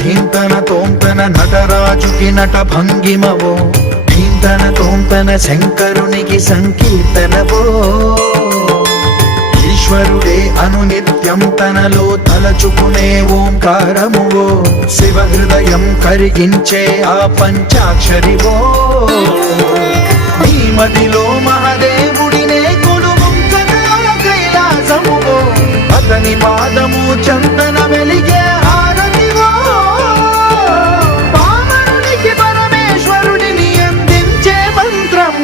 ధీంతన తోంతన నటరాజుకి నట భంగిమవో ధీంతన తోంతన శంకరునికి సంకీర్తనవో ఈశ్వరుడే అనునిత్యం తనలో తలచుకునే ఓంకారమువో శివ హృదయం కరిగించే ఆ పంచాక్షరివో నీ మదిలో